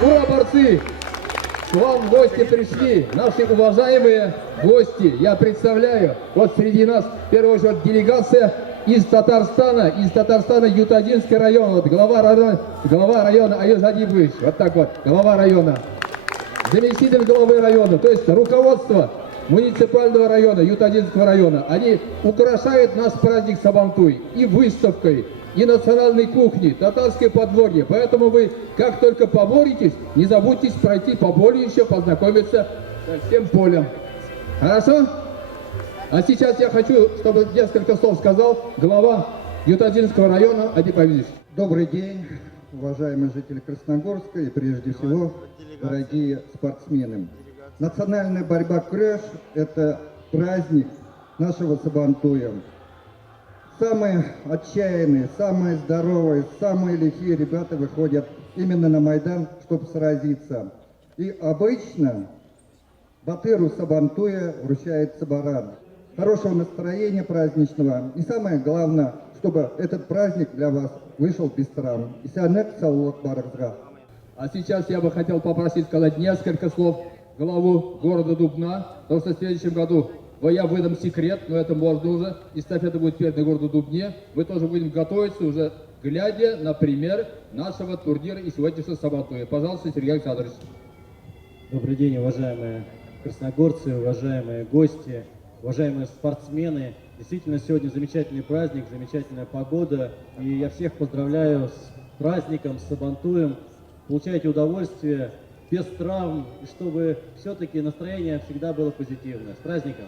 Ура, борцы! К вам в гости пришли наши уважаемые гости. Я представляю, вот среди нас, в первую очередь, делегация из Татарстана Ютадинский район. Вот глава района Аюз Адибович. Вот так вот, глава района. Заместитель главы района, то есть руководство муниципального района, Ютадинского района. Они украшают наш праздник Сабантуй и выставкой, и национальной кухней, татарской подворье. Поэтому вы, как только поборетесь, не забудьте пройти по полю еще, познакомиться со всем полем. Хорошо? А сейчас я хочу, чтобы несколько слов сказал глава Ютадинского района Адиб Авизович. Добрый день, уважаемые жители Красногорска и прежде всего дорогие спортсмены. Национальная борьба Креш – это праздник нашего Сабантуя. Самые отчаянные, самые здоровые, самые лихие ребята выходят именно на Майдан, чтобы сразиться. И обычно Батыру Сабантуя вручается баран. Хорошего настроения праздничного. И самое главное, чтобы этот праздник для вас вышел без травм. А сейчас я бы хотел попросить сказать несколько слов главу города Дубна, потому что в следующем году я выдам секрет, но это можно уже. Эстафета будет передана городу Дубне. Мы тоже будем готовиться уже, глядя на пример нашего турнира и сегодняшнего Сабантуя. Пожалуйста, Сергей Александрович. Добрый день, уважаемые красногорцы, уважаемые гости, уважаемые спортсмены. Действительно, сегодня замечательный праздник, замечательная погода. И я всех поздравляю с праздником, с Сабантуем. Получайте удовольствие, без травм, и чтобы все-таки настроение всегда было позитивное. С праздником!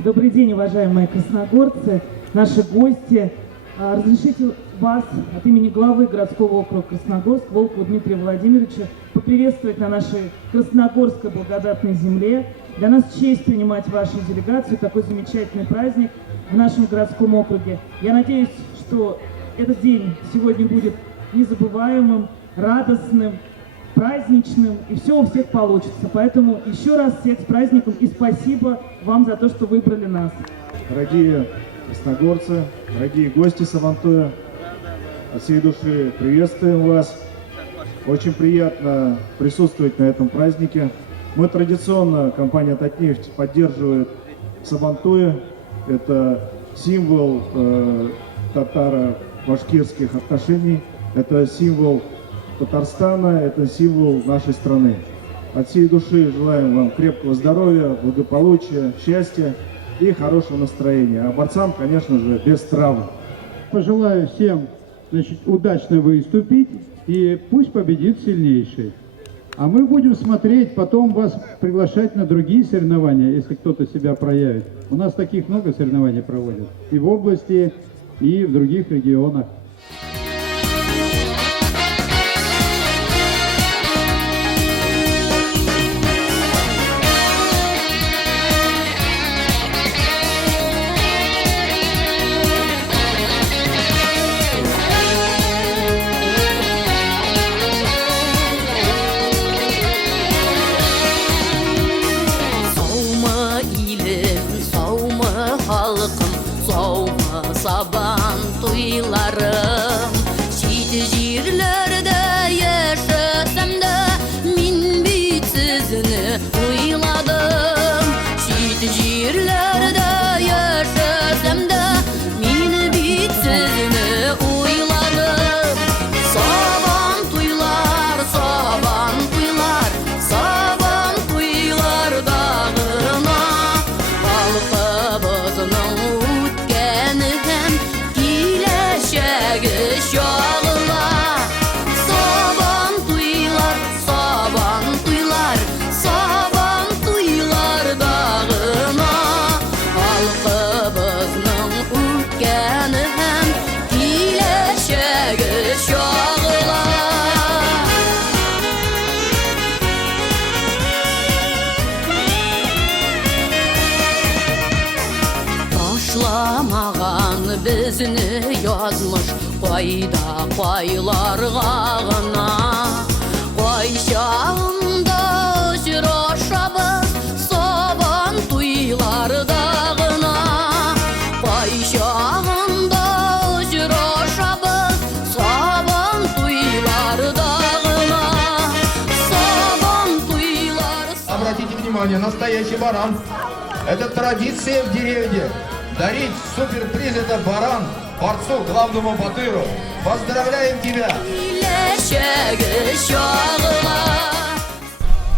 Добрый день, уважаемые красногорцы, наши гости. Разрешите вас от имени главы городского округа Красногорск Волкова Дмитрия Владимировича поприветствовать на нашей красногорской благодатной земле. Для нас честь принимать вашу делегацию, такой замечательный праздник в нашем городском округе. Я надеюсь, что этот день сегодня будет незабываемым, радостным, праздничным, и все у всех получится. Поэтому еще раз всех с праздником и спасибо вам за то, что выбрали нас. Дорогие красногорцы, дорогие гости Сабантуя, от всей души приветствуем вас. Очень приятно присутствовать на этом празднике. Мы традиционно, компания «Татнефть» поддерживает Сабантуя. Это символ татаро-башкирских отношений, это символ Татарстана, это символ нашей страны. От всей души желаем вам крепкого здоровья, благополучия, счастья и хорошего настроения. А борцам, конечно же, без травм. Пожелаю всем, удачно выступить, и пусть победит сильнейший. А мы будем смотреть, потом вас приглашать на другие соревнования, если кто-то себя проявит. У нас таких много соревнований проводят. И в области, и в других регионах. Sabantuylarım şehit yerlerde yaşasam da min bitsizini uyladım. Şehit yerlerde yaşasam da min bitsizini uyladım. Sabantuylar, sabantuylar, sabantuylar dağına halkımızın ütkeni hem Şegiş yağla Sabantuylar, sabantuylar, sabantuylar dağına halkımızın ütkeni hem ile şegiş yağla Taşlamağan bizni yazmış Qayda qaylar qağına Qayşağında uçraşabız Sabantuylar dağına Qayşağında uçraşabız Sabantuylar dağına внимание, настоящий баран. Это традиция в деревне. Дарить суперприз это баран борцу, главному батыру. Поздравляем тебя! İyileşegi şağılar.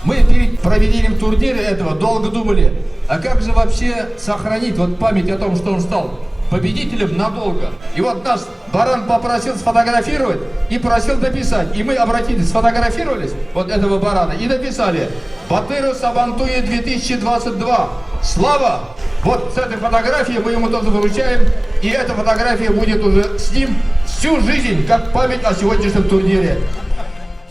Мы перед проведением турнира этого долго думали, а как же вообще сохранить вот память о том, что он стал победителем надолго. И вот нас баран попросил сфотографировать и просил написать. И мы обратились, сфотографировались вот этого барана и написали: Батыру Сабантуе 2022. Слава! Вот с этой фотографией мы ему тоже вручаем. И эта фотография будет уже с ним всю жизнь, как память о сегодняшнем турнире.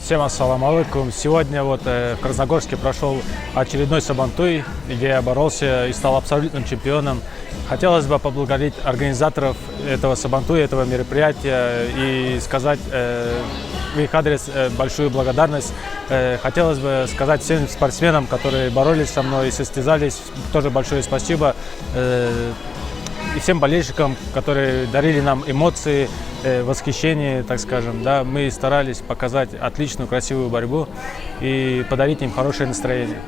Всем ассаламу алейкум. Сегодня вот в Красногорске прошел очередной Сабантуй, где я боролся и стал абсолютным чемпионом. Хотелось бы поблагодарить организаторов этого Сабантуя, этого мероприятия и сказать в их адрес большую благодарность. Хотелось бы сказать всем спортсменам, которые боролись со мной и состязались, тоже большое спасибо. И всем болельщикам, которые дарили нам эмоции, восхищение, так скажем. Да, мы старались показать отличную, красивую борьбу и подарить им хорошее настроение.